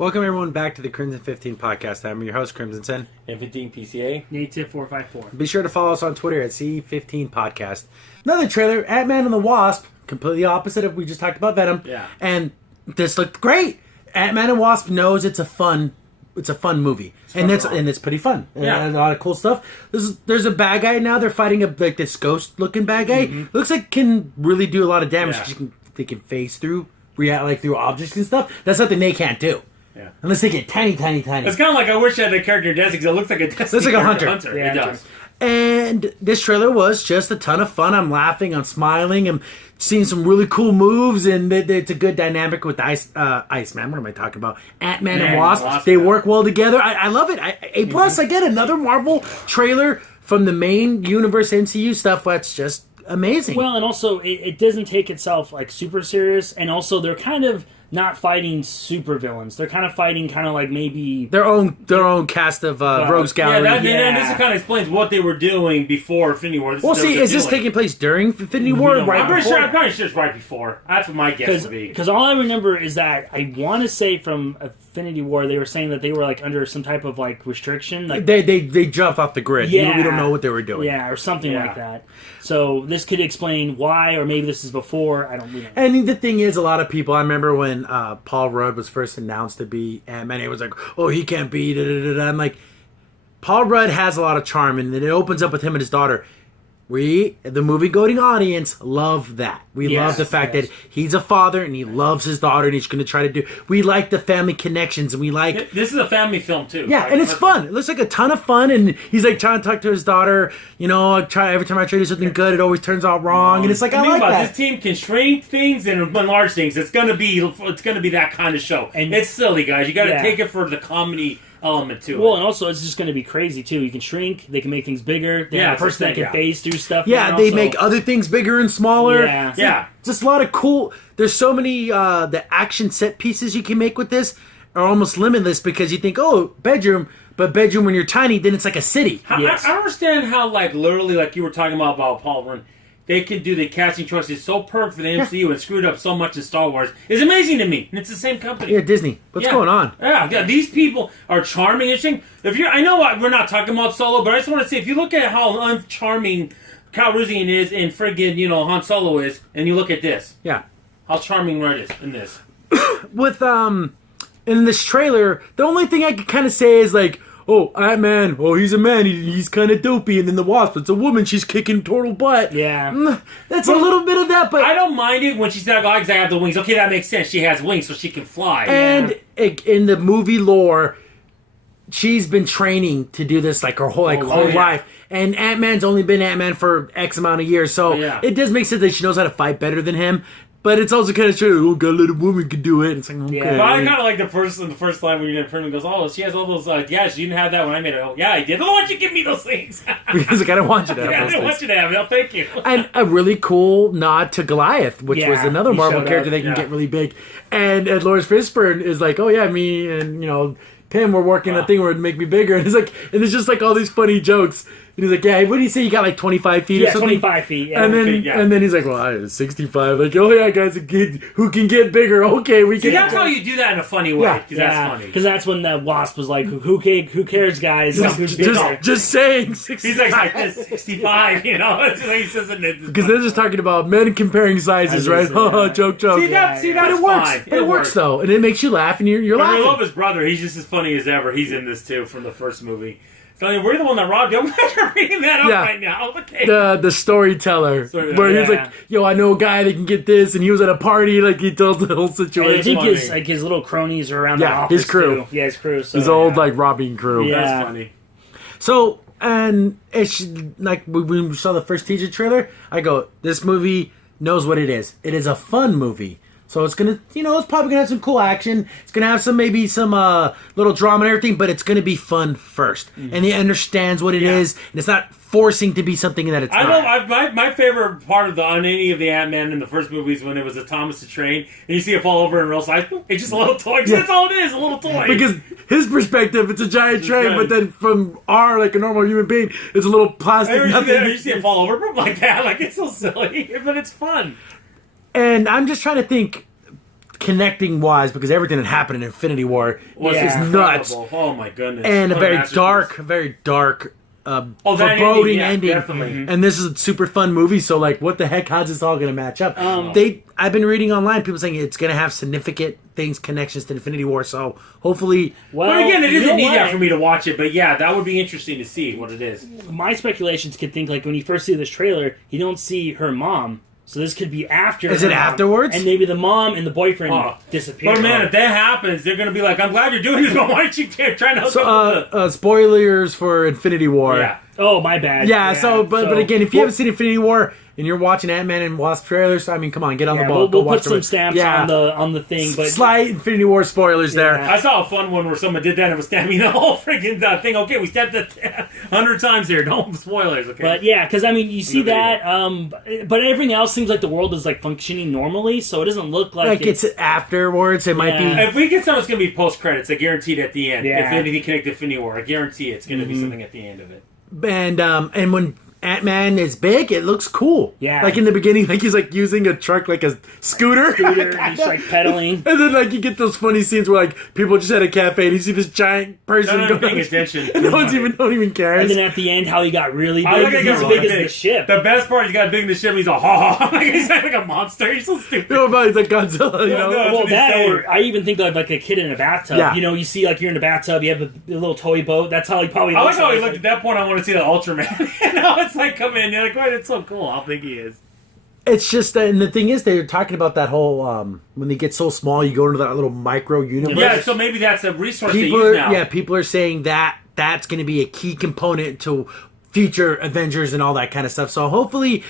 Welcome everyone back to the Crimson 15 podcast. I'm your host, Crimson Sen. And 15 PCA. Native 454. Be sure to follow us on Twitter at C15 Podcast. Another trailer, Ant-Man and the Wasp, completely opposite of we just talked about Venom. Yeah. And this looked great. Ant-Man and Wasp knows it's a fun movie. And it's pretty fun. Yeah. And a lot of cool stuff. There's a bad guy now. They're fighting this ghost looking bad guy. Mm-hmm. Looks like can really do a lot of damage. Yeah. They can phase through, react like through objects and stuff. That's something they can't do. Yeah. Unless they get tiny. It's kind of like I wish I had a character Destiny because it looks like a Destiny. Looks like a hunter. Yeah, it does. And this trailer was just a ton of fun. I'm laughing, I'm smiling, I'm seeing some really cool moves, and it's a good dynamic with Iceman. What am I talking about? Ant-Man and Wasp. They work well together. I love it. Plus, I get another Marvel trailer from the main universe MCU stuff that's just amazing. Well, and also, it doesn't take itself like super serious, and also they're kind of not fighting super villains. They're kind of fighting like maybe their own cast of Rogues Gallery. Yeah, this kind of explains what they were doing before Infinity War. Is this taking place during Infinity War? I'm pretty sure it's right before. That's what my guess would be. Because all I remember is that I want to say from Infinity War they were saying that they were like under some type of like restriction. Like they jumped off the grid. Yeah, we don't know what they were doing. Yeah, or something like that. So this could explain why, or maybe this is before. I don't know. And the thing is, a lot of people. I remember when Paul Rudd was first announced to be Ant-Man, it was like, oh, he can't be. I'm like, Paul Rudd has a lot of charm, and it opens up with him and his daughter. We, the movie-going audience, love that. We love the fact that he's a father and he loves his daughter and he's going to try to do... We like the family connections and we like... This is a family film, too. Yeah, and it's fun. It looks like a ton of fun, and he's like trying to talk to his daughter. You know, every time I try to do something good, it always turns out wrong, and it's like, I like that. This team can shrink things and enlarge things. It's gonna be that kind of show. And it's silly, guys. You got to take it for the comedy element to it. Well, and also it's just going to be crazy too. You can shrink, they can make things bigger. They have a person that can phase through stuff. Yeah, they make other things bigger and smaller. Yeah. Just a lot of cool. There's so many the action set pieces you can make with this are almost limitless because you think, oh, bedroom, but bedroom when you're tiny, then it's like a city. I don't understand how literally like you were talking about Paul Rudd. They can do the casting choices so perfect for the MCU and screwed up so much in Star Wars. It's amazing to me. And it's the same company. Yeah, Disney. What's going on? Yeah, these people are charming and interesting. I know we're not talking about Solo, but I just want to say, if you look at how uncharming Cal Risian is and friggin', Han Solo is, and you look at this. Yeah. How charming Red is in this. With, in this trailer, the only thing I can kind of say is like, oh, Ant-Man, oh, he's a man, he's kind of dopey, and then the Wasp, it's a woman, she's kicking total butt. Yeah. That's a little bit of that, but... I don't mind it when she's not like, I have the wings. Okay, that makes sense. She has wings, so she can fly. And in the movie lore, she's been training to do this like her whole life. And Ant-Man's only been Ant-Man for X amount of years, so it does make sense that she knows how to fight better than him. But it's also kind of true. Oh, God, let a woman can do it. It's like, okay. Yeah. But I kind of like the first line when you did print and goes, oh, she has all those. Yeah, she didn't have that when I made it. Oh, yeah, I did. Why don't you give me those things? Because like, I don't want you to have those those I want you to have it. Oh, thank you. And a really cool nod to Goliath, which was another Marvel character that can get really big. And Lawrence Fishburne is like, oh yeah, me and Pim were working a thing where it'd make me bigger. And it's like, and it's just like all these funny jokes. And he's like, yeah, what do you say? You got like 25 feet or something? 25 feet. Yeah, and then he's like, well, I was 65. Like, oh yeah, guys, who can get bigger? Okay, we can. That's how you do that in a funny way. Because that's funny. Because that's when the Wasp was like, who cares, guys? Just saying. He's like this, 65. It's like he says because they're just talking about men comparing sizes, right? Joke. See, but it works. It works though, and it makes you laugh, and you're laughing. I love his brother. He's just as funny as ever. He's in this too from the first movie. So we're the one that robbed you. I'm glad you're reading that up right now. Okay. The storyteller. Where he's like, yo, I know a guy that can get this, and he was at a party, like he tells the whole situation. And I think his little cronies are around the office. His crew. Too. Yeah, his crew. So, his old robbing crew. Yeah. That's funny. So, and it's like when we saw the first teaser trailer, I go, this movie knows what it is. It is a fun movie. So it's gonna, it's probably gonna have some cool action. It's gonna have some little drama and everything, but it's gonna be fun first, and it understands what it is, and it's not forcing to be something that it's not. My favorite part on any of the Ant-Man in the first movies when it was a Thomas the Train, and you see it fall over in real size. It's just a little toy. That's all it is, a little toy. Because his perspective, it's a giant train, but then from a normal human being, it's a little plastic nothing. You see it fall over like that, like it's so silly, but it's fun. And I'm just trying to think, connecting wise, because everything that happened in Infinity War Was is Yeah. nuts, incredible. Oh my goodness! and a What very masterpiece. dark, that foreboding ending, yeah, ending. definitely. And this is a super fun movie. So, like, what the heck? How's this all going to match up? I've been reading online, people saying it's going to have significant connections to Infinity War. So, hopefully, Well, But again, it you isn't know need what? that for me to watch it. But yeah, that would be interesting to see what it is. My speculations could think like when you first see this trailer, you don't see her mom. So this could be after. Is her it mom, afterwards? And maybe the mom and the boyfriend Oh. disappear. But man, if that happens, they're gonna be like, "I'm glad you're doing this, but why aren't you trying to hook so up with spoilers for Infinity War. the?" Yeah. Oh, my bad. Yeah, but so- again, if you haven't seen Infinity War and you're watching Ant-Man and Wasp trailers, I mean, come on, get on the ball. Go we'll watch put some the- stamps yeah. on the thing, but Slight Infinity War spoilers there. Yeah. I saw a fun one where someone did that and it was stabbing the whole freaking thing. Okay, we stabbed it 100 times here. No spoilers, okay? But yeah, because I mean, you see The video. that, but everything else seems like the world is like functioning normally, so it doesn't look Like it's afterwards, it might Yeah. be. If we get something, it's going to be post credits. I guarantee it at the end. Yeah. If anything connected to Infinity War, I guarantee it's going to be something at the end of it. And when Ant-Man is big, it looks cool. Yeah. Like in the beginning, like he's like using a truck like a scooter. Scooter, and he's like pedaling. And then like you get those funny scenes where like people just at a cafe and you see this giant person None go of them paying down- attention. and no one's don't even cares. And then at the end, how he got really I big, like he's as big as the ship. The best part, he's got big in the ship. And he's all ha ha. Like he's like a monster. He's so stupid. You know about he's like Godzilla, you know? no. Well, what he's that saying. or I even think of like a kid in a bathtub. Yeah. You know, you see like you're in a bathtub, you have a little toy boat. That's how he probably. I like looks how he looked at that point. I want to see the Ultraman. You know, it's like come in. You're like, wait, it's so cool. How big he is. It's just, and the thing is, they're talking about that whole when they get so small, you go into that little micro universe. Yeah, so maybe that's a resource they people use are, now. yeah, people are saying that that's going to be a key component to future Avengers and all that kind of stuff. So hopefully,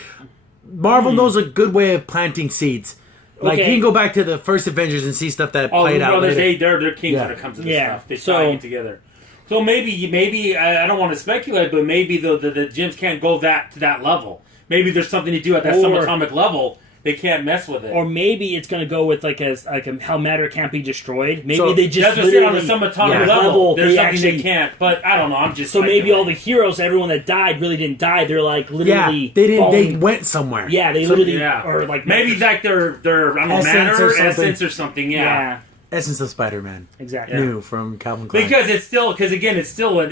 Marvel knows a good way of planting seeds. Like Okay. you can go back to the first Avengers and see stuff that Oh, played out brothers, later. they're kings Yeah. when it comes to this Yeah, stuff. They so- tie it together. So maybe I don't want to speculate, but maybe the gyms can't go to that level. Maybe there's something to do at that Or- subatomic level. They can't mess with it. Or maybe it's going to go with like a how matter can't be destroyed. Maybe So- they just That's just it on the literally- subatomic Yeah. level. There's they something actually- they can't. But I don't know. I'm just So maybe all the speculating. heroes, everyone that died, really didn't die. They're like Yeah, literally. they didn't. They falling- went somewhere. Yeah, they So- literally Yeah, or like maybe like their I don't know, Essence matter or something. essence or something. yeah, Essence of Spider-Man, exactly. new from Calvin Klein. Because it's still again it's still a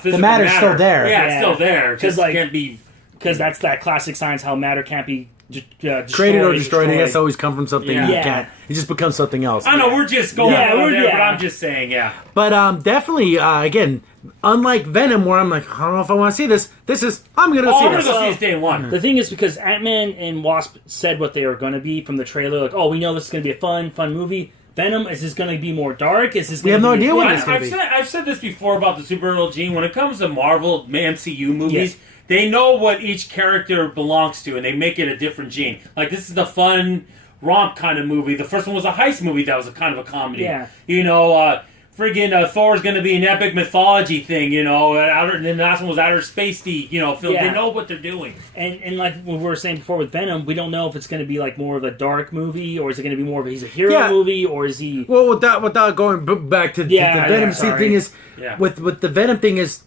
physical matter's matter. still there. Yeah, it's Yeah. still there. 'Cause, Just like, can't be. Because that's that classic science how matter can't be destroyed, created or destroyed. I guess always come from something Yeah. you Yeah. can't. It just becomes something else. I don't know. We're just going Yeah, out we're- there, but yeah. I'm just saying, yeah. But definitely, again, unlike Venom, where I'm like, I don't know if I want to see this. This is I'm gonna Oh, see I'm gonna this. go see this day one. The thing is, because Ant-Man and Wasp said what they were going to be from the trailer, like, oh, we know this is going to be a fun movie. Venom, is this going to be more dark? Is this? We have no idea what Well, it's gonna be. I've said this before about the superhero gene. When it comes to Marvel MCU movies, they know what each character belongs to, and they make it a different gene. Like this is the fun romp kind of movie. The first one was a heist movie that was a kind of a comedy. Yeah. You know, friggin' Thor's going to be an epic mythology thing. You know, and then the last one was outer spacey. You know, film. Yeah. They know what they're doing. And like we were saying before with Venom, we don't know if it's going to be like more of a dark movie, or is it going to be more of he's a hero Yeah. movie, or is he? Well, without going back to Yeah, the Venom yeah, sorry. thing is, Yeah. with the Venom thing is,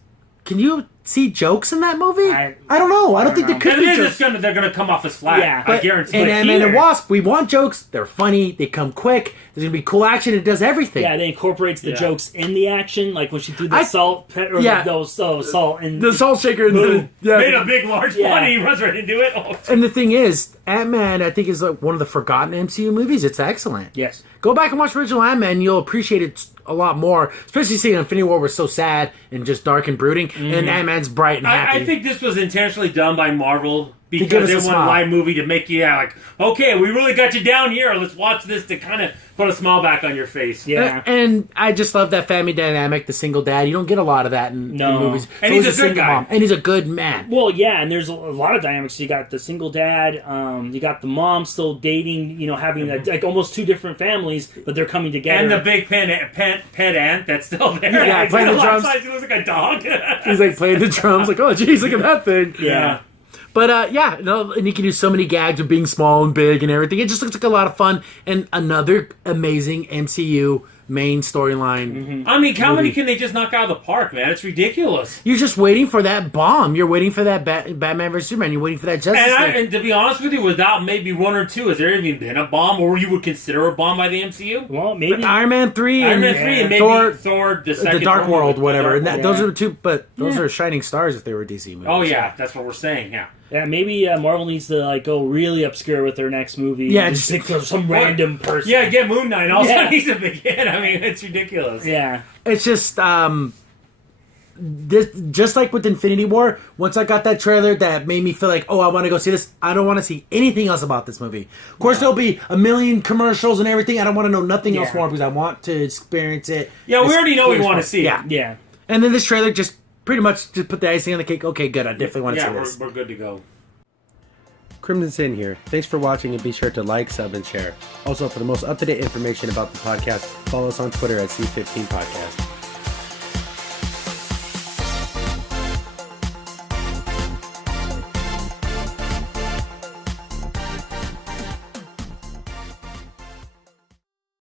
can you see jokes in that movie? I don't know. I don't I think don't there know. could And be it jokes. is they're going to come off as flat. Yeah. I But guarantee. in it. Ant-Man and here- Wasp, we want jokes. They're funny. They come quick. There's gonna be cool action. It does everything. Yeah, they incorporates the Yeah. jokes in the action, like when she threw the I- salt, or yeah. those salt, and The salt shaker. And Boom. Made a big, large Yeah. money. He runs right into it. Oh, And the thing is, Ant-Man, I think, is like one of the forgotten MCU movies. It's excellent. yes, Go back and watch original Ant-Man. You'll appreciate it a lot more. Especially seeing Infinity War was so sad and just dark and brooding. And Ant-Man's bright and happy. I think this was intentionally done by Marvel give because us they a want a smile. live movie to make you like, okay, we really got you down here. Let's watch this to kind of put a smile back on your face. yeah. And I just love that family dynamic, the single dad. You don't get a lot of that in No. movies. And So he's a it's good single guy. mom. And he's a good man. Well, yeah, and there's a lot of dynamics. You got the single dad, you got the mom still dating, having like almost two different families, but they're coming together. And the big pet ant that's still there. Yeah, He's playing got the a lot of drums. size. He looks like a dog. He's like playing the drums, like, oh, geez, look at that thing. yeah. But yeah, no, and you can do so many gags of being small and big and everything. It just looks like a lot of fun and another amazing MCU main storyline. I mean, how many can they just knock out of the park, man? It's ridiculous. You're just waiting for that bomb. You're waiting for that Batman vs Superman. You're waiting for that Justice League. And to be honest with you, without maybe one or two, has there even been a bomb, or you would consider a bomb by the MCU? Well, maybe Iron Man 3 Iron Man and 3 and maybe Thor the second the Dark one, World, whatever. And World. those are the two, but those are shining stars if they were DC movies. Oh yeah, that's what we're saying. Yeah. Yeah, maybe Marvel needs to like go really obscure with their next movie. Yeah, and just think of some random person. Yeah, get Moon Knight. Also, Yeah. he's a big hit. I mean, it's ridiculous. Yeah. It's just this, just like with Infinity War. Once I got that trailer, that made me feel like, oh, I want to go see this. I don't want to see anything else about this movie. Of course, there'll be a million commercials and everything. I don't want to know nothing else more because I want to experience it. Yeah, we already know we want to see it. Yeah, Yeah. and then this trailer just pretty much just put the icing on the cake. Okay, good. I definitely want to see this. We're good to go. Crimson Sin here. Thanks for watching and be sure to like, sub, and share. Also, for the most up-to-date information about the podcast, follow us on Twitter at C15 Podcast.